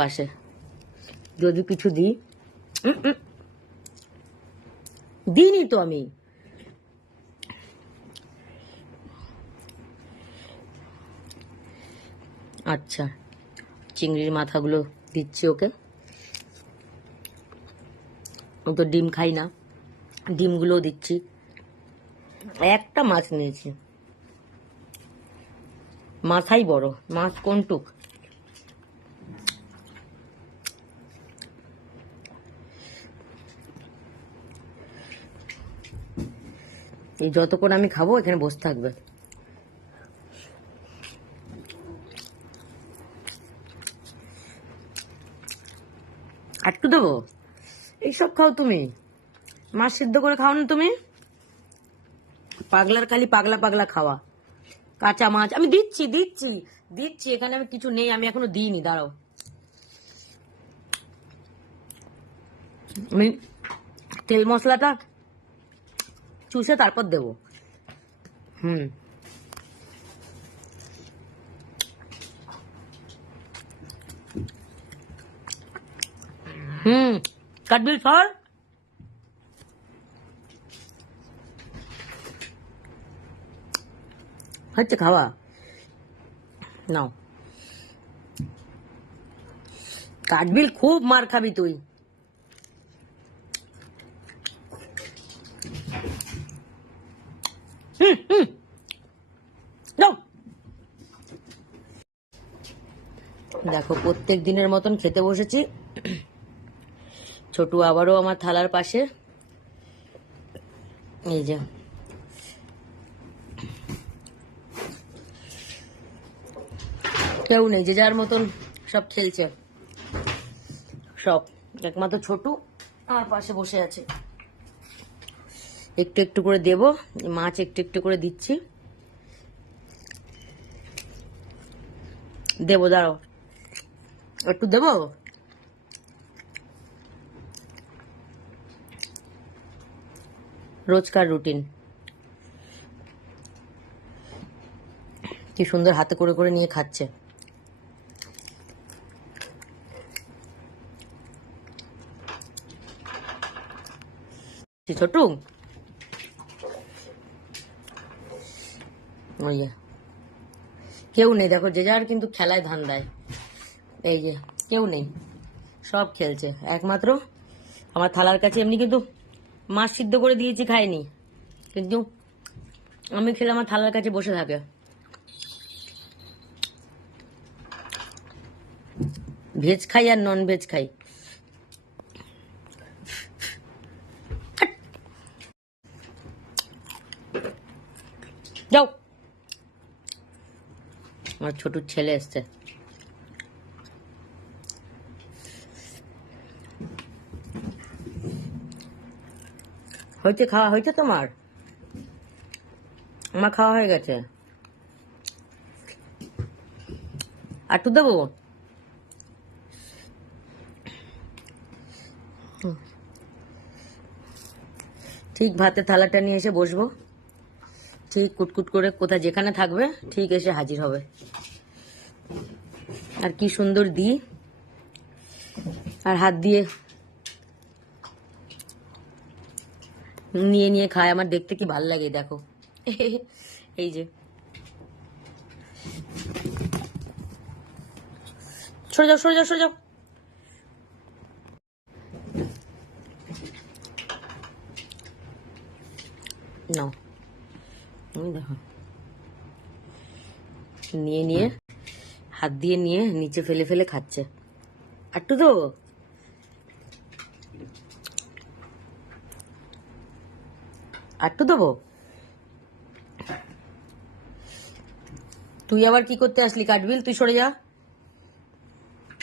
পাশে যদি কিছু দিই, দিইনি তো আমি। আচ্ছা, চিংড়ির মাথাগুলো দিচ্ছি ওকে। ও তো ডিম খাই না, ডিমগুলোও দিচ্ছি। একটা মাছ নিয়েছি, মাথাই বড়, মাছ কোনটুক। এই যতক্ষণ আমি খাবো এখানে বসে থাকবে। একটু দেবো, এইসব খাও তুমি, মাছ সিদ্ধ করে খাও না তুমি? পাগলার খালি পাগলা পাগলা খাওয়া। কাঁচা মাছ আমি দিচ্ছি দিচ্ছি দিচ্ছি, এখানে আমি কিছু নেই, আমি এখনো দিইনি, দাঁড়াও। আমি তেল মশলাটা চুষে তারপর দেবো। হুম, কাটবিল সর। হচ্ছে খাওয়া, নাও। কাটবিল খুব মার খাবি তুই। দেখো প্রত্যেক দিনের মতন খেতে বসেছি। ছোটু আবারও আমার থালার পাশে। এই যে কেউ নেই, যে যার মতন সব খেলছে, সব একমাত্র ছোটু আমার পাশে বসে আছে। একটু একটু করে দেবো, মাছ একটু একটু করে দিচ্ছি, দেবো, দাঁড়াও একটু দেবো। রোজকার রুটিন, কি সুন্দর হাতে করে করে নিয়ে খাচ্ছে। ছোটু ওই যে কেউ নেই, দেখো যে যার কিন্তু খেলায় ধান দেয়। এই যে কেউ নেই, সব খেলছে, একমাত্র আমার থালার কাছে। এমনি কিন্তু মাছ সিদ্ধ করে দিয়েছি, খায়নি, কিন্তু আমি খেলে আমার থালার কাছে বসে থাকে। ভেজ খাই আর নন ভেজ খাই। যাও, আমার ছোট ছেলে এসছে। হয়েছে, খাওয়া হয়েছে তোমার? আমার খাওয়া হয়ে গেছে। আর তো দেবো? ঠিক ভাতের থালাটা নিয়ে এসে বসবো, ঠিক কুটকুট করে কোথায় যেখানে থাকবে ঠিক এসে হাজির হবে। আর কি সুন্দর দিই, আর হাত দিয়ে নিয়ে নিয়ে খায়, আমার দেখতে কি ভাল লাগে। দেখো এই যে, সরে যাও সরে যাও সরে যাও। নাও, দেখো নিয়ে নিয়ে হাত দিয়ে নিয়ে নিচে ফেলে ফেলে খাচ্ছে। একটু তো একটু দেবো। তুই আবার কি করতে আসলি কাঠবিল? তুই সরে যা।